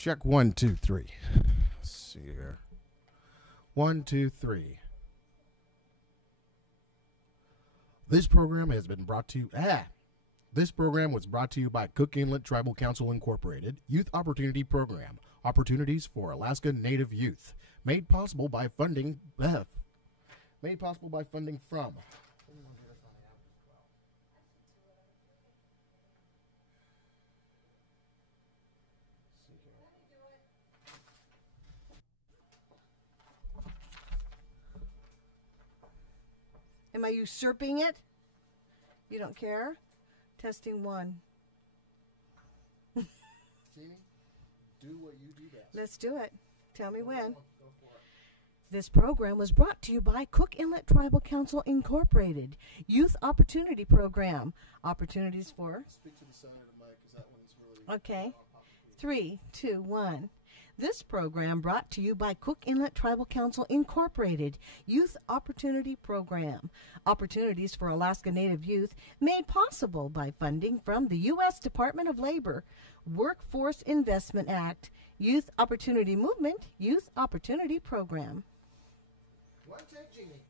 Check 1, 2, 3. Let's see here. 1, 2, 3. This program has been brought to you. This program was brought to you by Cook Inlet Tribal Council Incorporated Youth Opportunity Program. Opportunities for Alaska Native Youth. Made possible by funding. Made possible by funding from. Am I usurping it? You don't care? Testing 1. Jeannie, do what you do best. Let's do it. Tell me when. Go for it. This program was brought to you by Cook Inlet Tribal Council Incorporated Youth Opportunity Program. Opportunities for? Speak to the center of the mic because that one's really... Okay. 3, 2, 1. This program brought to you by Cook Inlet Tribal Council Incorporated Youth Opportunity Program. Opportunities for Alaska Native Youth made possible by funding from the U.S. Department of Labor, Workforce Investment Act, Youth Opportunity Movement, Youth Opportunity Program. One take, Jeannie.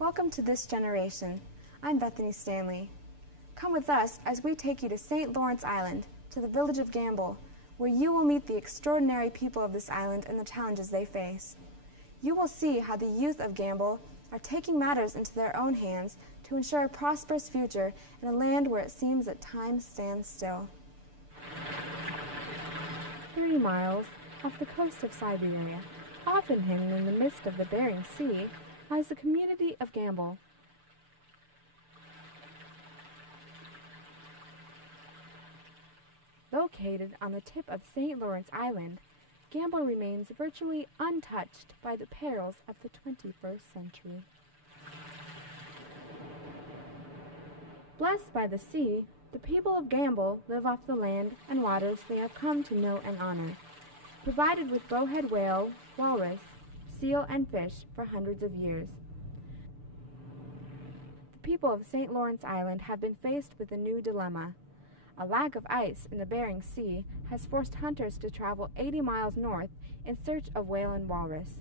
Welcome to This Generation. I'm Bethany Stanley. Come with us as we take you to St. Lawrence Island, to the village of Gambell, where you will meet the extraordinary people of this island and the challenges they face. You will see how the youth of Gambell are taking matters into their own hands to ensure a prosperous future in a land where it seems that time stands still. 30 miles off the coast of Siberia, often hidden in the midst of the Bering Sea, lies the community of Gambell. Located on the tip of St. Lawrence Island, Gambell remains virtually untouched by the perils of the 21st century. Blessed by the sea, the people of Gambell live off the land and waters they have come to know and honor, provided with bowhead whale, walrus, seal, and fish for hundreds of years. The people of St. Lawrence Island have been faced with a new dilemma. A lack of ice in the Bering Sea has forced hunters to travel 80 miles north in search of whale and walrus.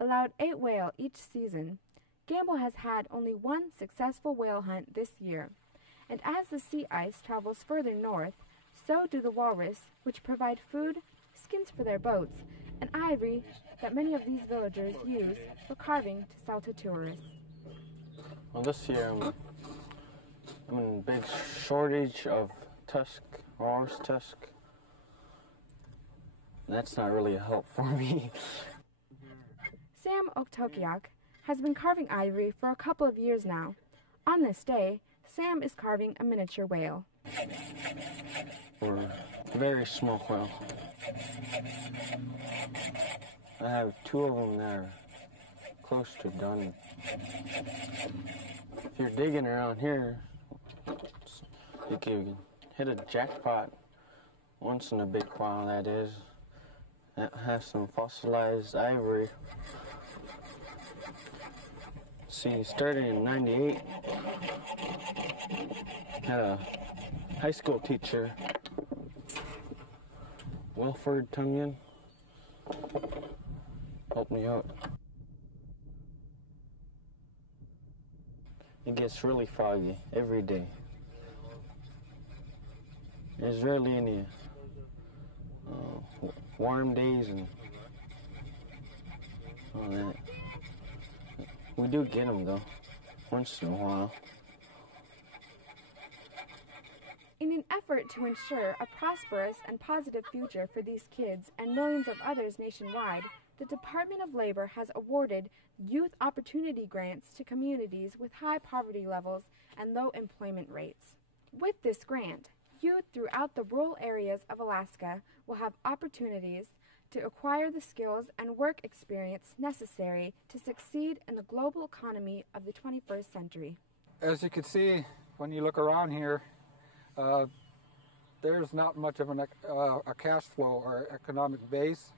Allowed 8 whale each season, Gambell has had only one successful whale hunt this year, and as the sea ice travels further north, so do the walrus, which provide food, skins for their boats, and ivory that many of these villagers use for carving to sell to tourists. Well, this year I'm in big shortage of tusk, walrus tusk. That's not really a help for me. Sam Okhtokiyuk has been carving ivory for a couple of years now. On this day, Sam is carving a miniature whale. Or a very small whale. I have 2 of them that are close to done. If you're digging around here, you can hit a jackpot once in a big while, that is. That has some fossilized ivory. See, starting in '98, had a high school teacher, Wilford Tunyon, helped me out. It gets really foggy every day. There's rarely any warm days and all that. We do get them though, once in a while. In an effort to ensure a prosperous and positive future for these kids and millions of others nationwide, the Department of Labor has awarded youth opportunity grants to communities with high poverty levels and low employment rates. With this grant, youth throughout the rural areas of Alaska will have opportunities to acquire the skills and work experience necessary to succeed in the global economy of the 21st century. As you can see, when you look around here, there's not much of a cash flow or economic base.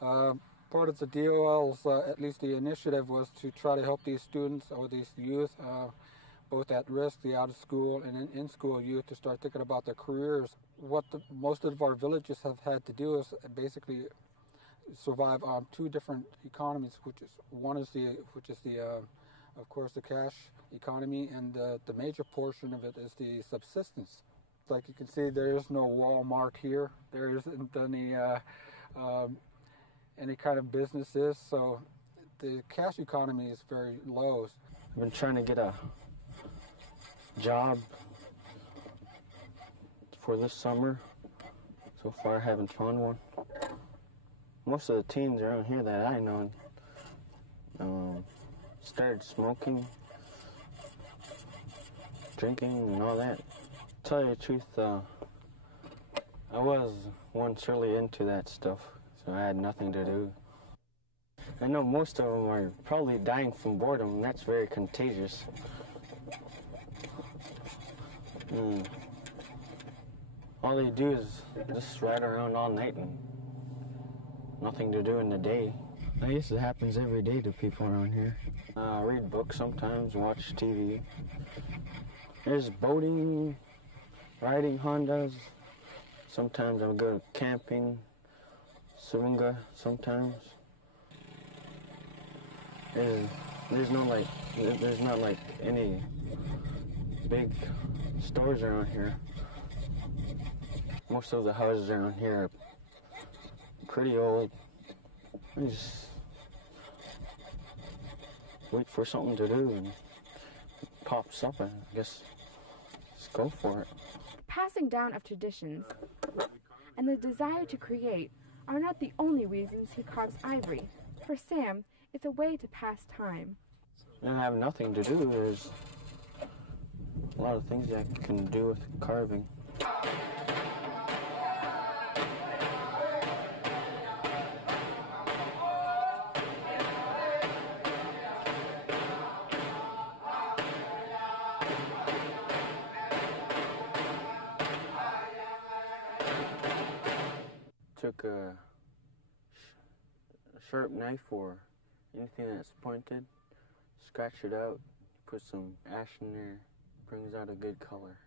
Part of the DOL's, at least the initiative, was to try to help these students or these youth, both at risk, the out of school and in-school youth, to start thinking about their careers. What most of our villages have had to do is basically survive on two different economies, which is of course, the cash economy, and the major portion of it is the subsistence. Like you can see, there is no Walmart here. There isn't any kind of businesses, so the cash economy is very low. I've been trying to get a job for this summer. So far, I haven't found one. Most of the teens around here that I know started smoking, drinking, and all that. To tell you the truth, I was once really into that stuff, so I had nothing to do. I know most of them are probably dying from boredom, and that's very contagious. All they do is just ride around all night and nothing to do in the day. I guess it happens every day to people around here. Read books sometimes, watch TV. There's boating, riding Hondas. Sometimes I'll go camping, Savoonga sometimes. There's not like any big stores around here. Most of the houses around here are pretty old. I just wait for something to do, and it pops up, and I guess just go for it. Passing down of traditions and the desire to create are not the only reasons he carves ivory. For Sam, it's a way to pass time. When I have nothing to do, there's a lot of things I can do with carving. Took a sharp knife or anything that's pointed, scratch it out, put some ash in there, brings out a good color.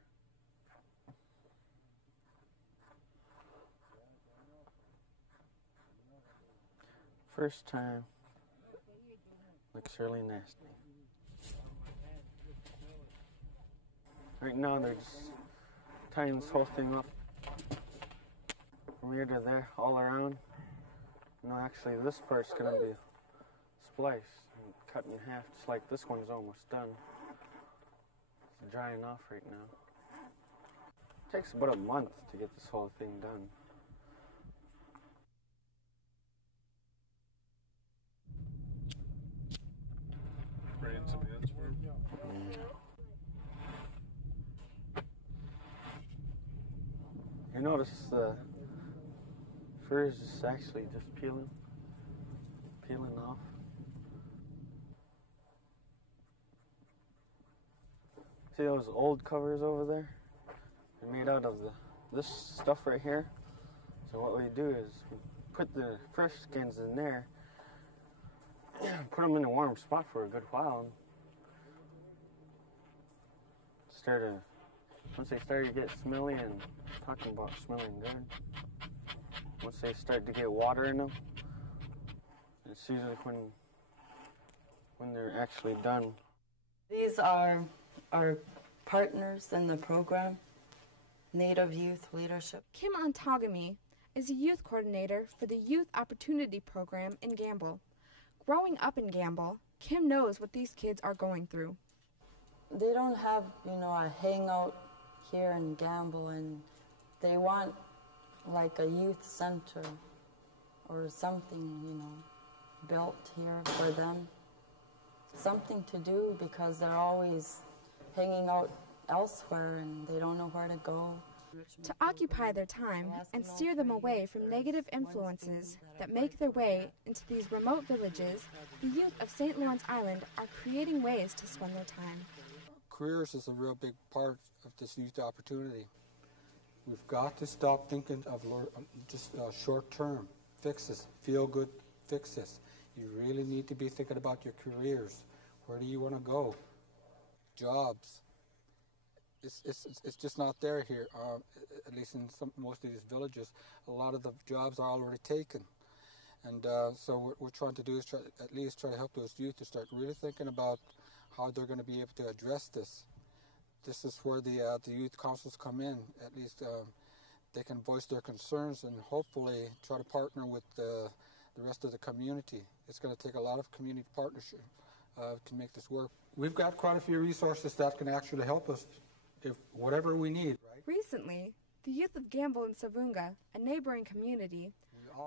First time, looks really nasty. Right now they're just tying this whole thing up from here to there, all around. No, actually this part's gonna be spliced and cut in half, just like this one's almost done. It's drying off right now. It takes about a month to get this whole thing done. Spraying some ends for him? You notice the fur is just actually just peeling off. See those old covers over there? They're made out of this stuff right here. So what we do is we put the fresh skins in there, put them in a warm spot for a good while, and once they start to get smelly, and talking about smelling good, once they start to get water in them, it's usually when they're actually done. These are our partners in the program, Native Youth Leadership. Kim Antoghame is a youth coordinator for the Youth Opportunity Program in Gambell. Growing up in Gambell, Kim knows what these kids are going through. They don't have, a hangout here in Gambell, and they want like a youth center or something, built here for them. Something to do, because they're always hanging out elsewhere and they don't know where to go. to occupy their time and steer them away from negative influences that make their way into these remote villages. The youth of St. Lawrence Island are creating ways to spend their time. Careers is a real big part of this youth opportunity. We've got to stop thinking of just short-term fixes, feel-good fixes. You really need to be thinking about your careers. Where do you want to go? Jobs. It's just not there here, at least in most of these villages. A lot of the jobs are already taken. And so what we're trying to do is at least try to help those youth to start really thinking about how they're going to be able to address this. This is where the youth councils come in. At least they can voice their concerns and hopefully try to partner with the rest of the community. It's going to take a lot of community partnership to make this work. We've got quite a few resources that can actually help us if whatever we need, right? Recently, the youth of Gambell and Savoonga, a neighboring community,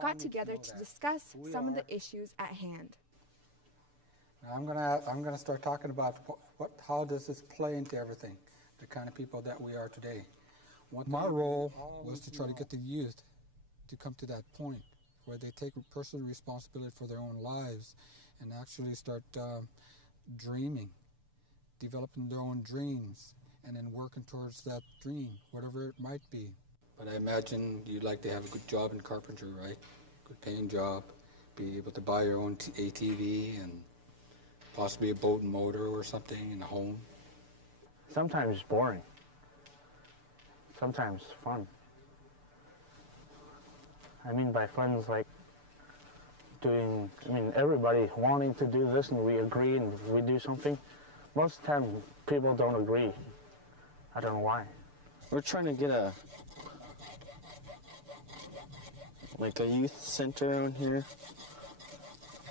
got together to discuss some of the issues at hand. Now I'm gonna start talking about how does this play into everything, the kind of people that we are today. My role was to try to get the youth to come to that point where they take personal responsibility for their own lives and actually start dreaming, developing their own dreams, and then working towards that dream, whatever it might be. But I imagine you'd like to have a good job in carpentry, right? Good paying job, be able to buy your own ATV and possibly a boat and motor or something in a home. Sometimes boring, sometimes fun. I mean by fun is like everybody wanting to do this and we agree and we do something. Most of the time people don't agree. I don't know why. We're trying to get a youth center around here.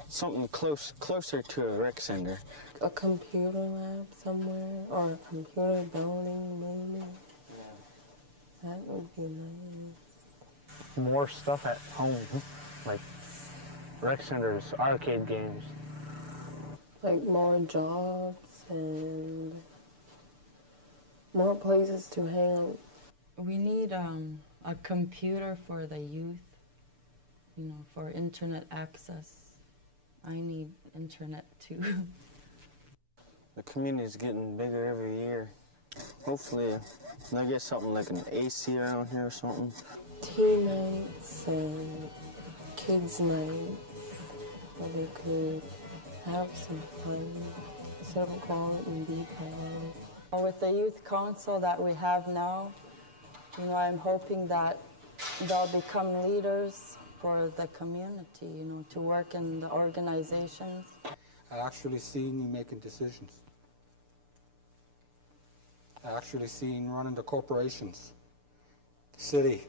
Something closer to a rec center. A computer lab somewhere, or a computer building maybe. Yeah. That would be nice. More stuff at home, like rec centers, arcade games. Like more jobs and more places to hang out. We need a computer for the youth, for internet access. I need internet too. The community's getting bigger every year. Hopefully they'll get something like an AC around here or something. Tea nights and kids nights where they could have some fun instead of going out and be bored. With the youth council that we have now, I'm hoping that they'll become leaders for the community, to work in the organizations. I actually seen you making decisions. I actually seen running the corporations, the city,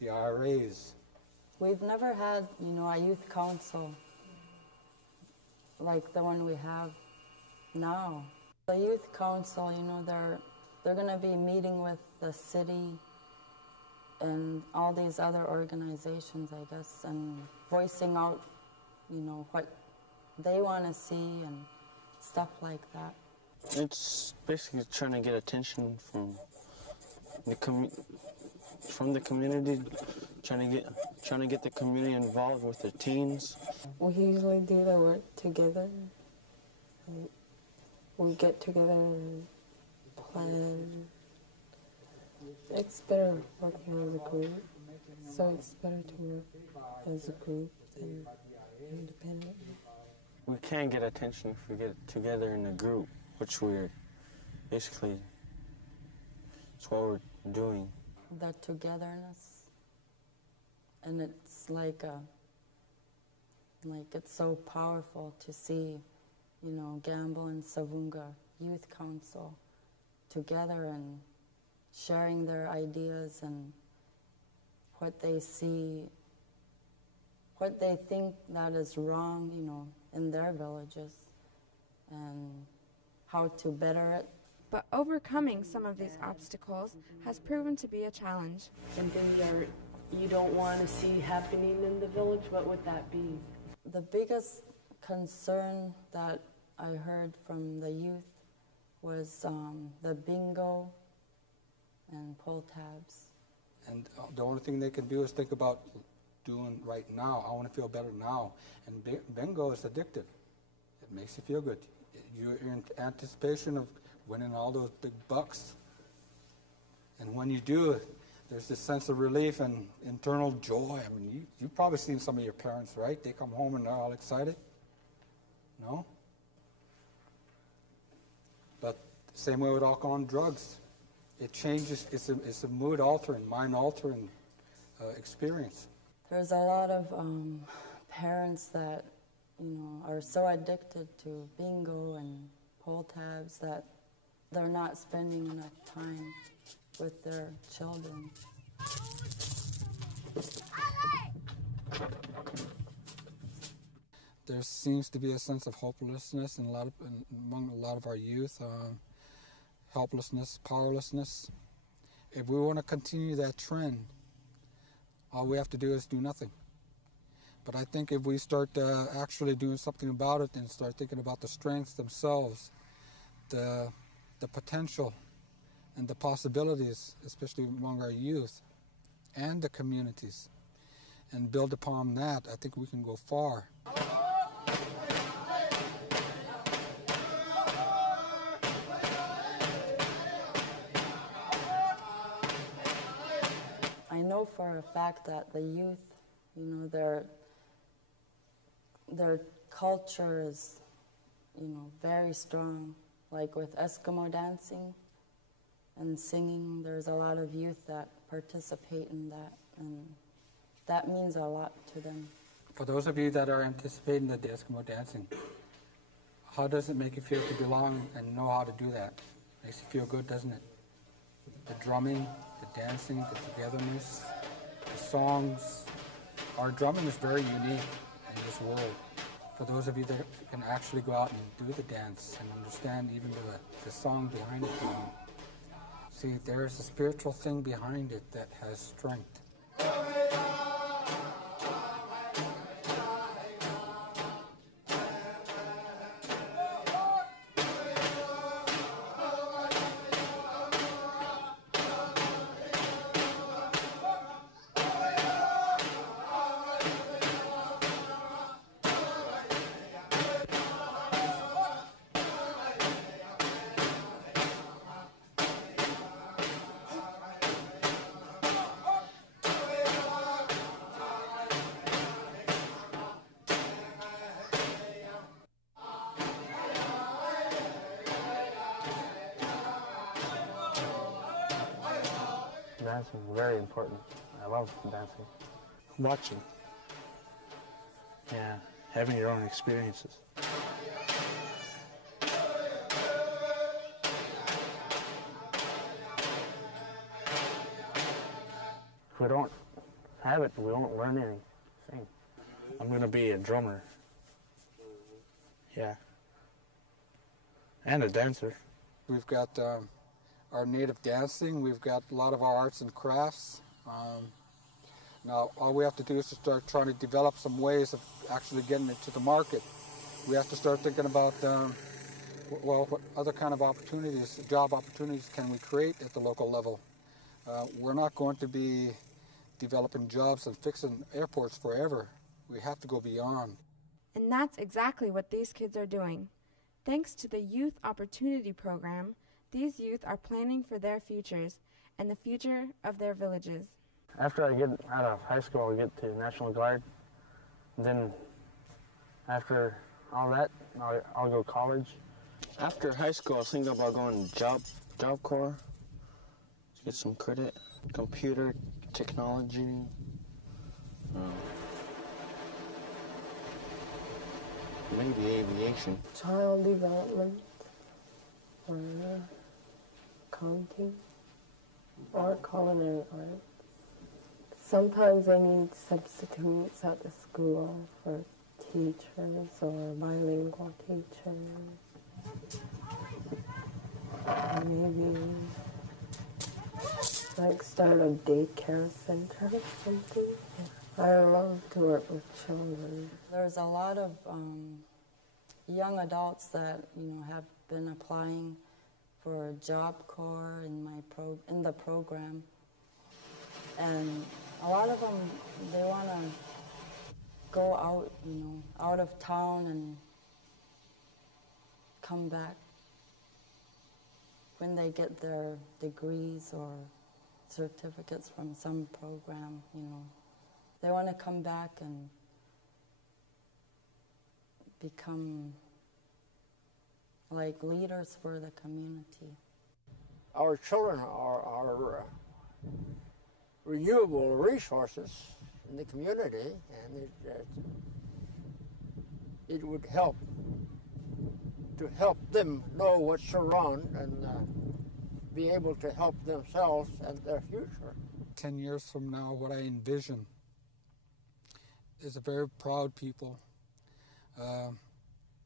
the IRAs. We've never had, a youth council like the one we have now. The youth council, they're going to be meeting with the city and all these other organizations, I guess, and voicing out, what they want to see and stuff like that. It's basically trying to get attention from the community, trying to get the community involved with the teens. We usually do the work together. We get together and plan. It's better working as a group, so it's better to work as a group than independently. We can get attention if we get together in a group, which we're basically, it's what we're doing. The togetherness, and it's it's so powerful to see, Gambell and Savoonga Youth Council together and sharing their ideas and what they see, what they think that is wrong, in their villages, and how to better it. But overcoming some of these obstacles has proven to be a challenge. Something that you don't want to see happening in the village, what would that be? The biggest concern that I heard from the youth was the bingo and pull tabs. And the only thing they can do is think about doing right now. I want to feel better now. And bingo is addictive. It makes you feel good. You're in anticipation of winning all those big bucks. And when you do, there's this sense of relief and internal joy. I mean, you've probably seen some of your parents, right? They come home and they're all excited. No? But same way with alcohol and drugs. It changes, it's a mood-altering, mind-altering experience. There's a lot of parents that, are so addicted to bingo and pull tabs that they're not spending enough time with their children. There seems to be a sense of hopelessness among a lot of our youth, helplessness, powerlessness. If we want to continue that trend, all we have to do is do nothing. But I think if we start actually doing something about it and start thinking about the strengths themselves, the potential and the possibilities, especially among our youth and the communities, and build upon that, I think we can go far. I know for a fact that the youth, their culture is, very strong. Like with Eskimo dancing and singing, there's a lot of youth that participate in that, and that means a lot to them. For those of you that are anticipating the Eskimo dancing, how does it make you feel to belong and know how to do that? Makes you feel good, doesn't it? The drumming, the dancing, the togetherness, the songs. Our drumming is very unique in this world. For those of you that can actually go out and do the dance and understand even the song behind it. See, there's a spiritual thing behind it that has strength. Dancing is very important. I love dancing. Watching. Yeah, having your own experiences. If we don't have it, we won't learn anything. I'm going to be a drummer. Yeah. And a dancer. We've got our native dancing. We've got a lot of our arts and crafts. Now, all we have to do is to start trying to develop some ways of actually getting it to the market. We have to start thinking about, what other kind of opportunities, job opportunities can we create at the local level? We're not going to be developing jobs and fixing airports forever. We have to go beyond. And that's exactly what these kids are doing. Thanks to the Youth Opportunity Program, these youth are planning for their futures and the future of their villages. After I get out of high school, I'll get to National Guard. Then after all that, I'll go to college. After high school, I was thinking about going to Job Corps to get some credit, computer technology, maybe aviation. Child development, or accounting, or culinary arts. Sometimes I need substitutes at the school for teachers or bilingual teachers. Or maybe like start a daycare center or something. I love to work with children. There's a lot of young adults that have been applying for Job Corps in the program. And a lot of them, they want to go out, out of town and come back when they get their degrees or certificates from some program, They want to come back and become like leaders for the community. Our children are our renewable resources in the community, and it would help to help them know what's around and be able to help themselves and their future. 10 years from now, what I envision is a very proud people,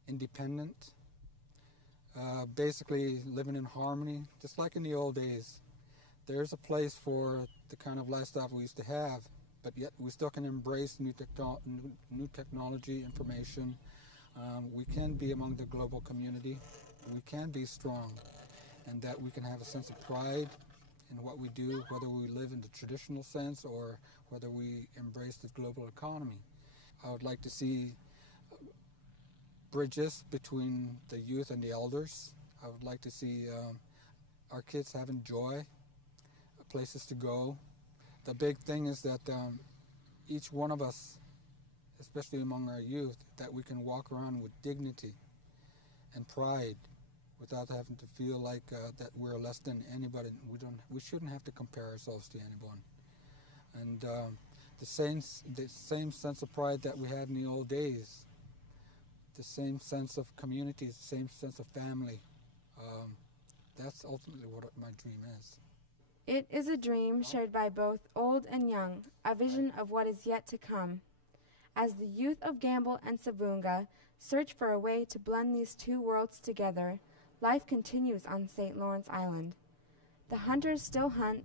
independent, basically living in harmony, just like in the old days. There's a place for the kind of lifestyle we used to have, but yet we still can embrace new technology, information. We can be among the global community. We can be strong, and that we can have a sense of pride in what we do, whether we live in the traditional sense or whether we embrace the global economy. I would like to see bridges between the youth and the elders. I would like to see our kids having joy, places to go. The big thing is that each one of us, especially among our youth, that we can walk around with dignity and pride without having to feel like that we're less than anybody. We shouldn't have to compare ourselves to anyone. And the same sense of pride that we had in the old days, the same sense of community, the same sense of family. That's ultimately what my dream is. It is a dream shared by both old and young, a vision of what is yet to come. As the youth of Gambell and Savoonga search for a way to blend these two worlds together, life continues on St. Lawrence Island. The hunters still hunt,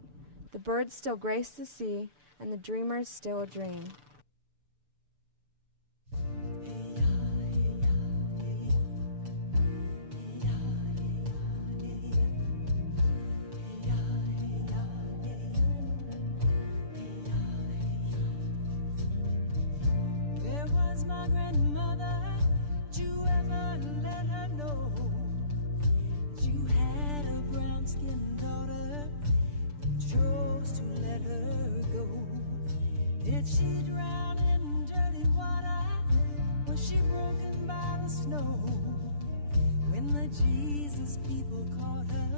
the birds still grace the sea, and the dreamers still dream. Where was my grandmother? Did you ever let her know that you had a brown-skinned daughter? You chose to let her go. Did she drown in dirty water? Was she broken by the snow? When the Jesus people caught her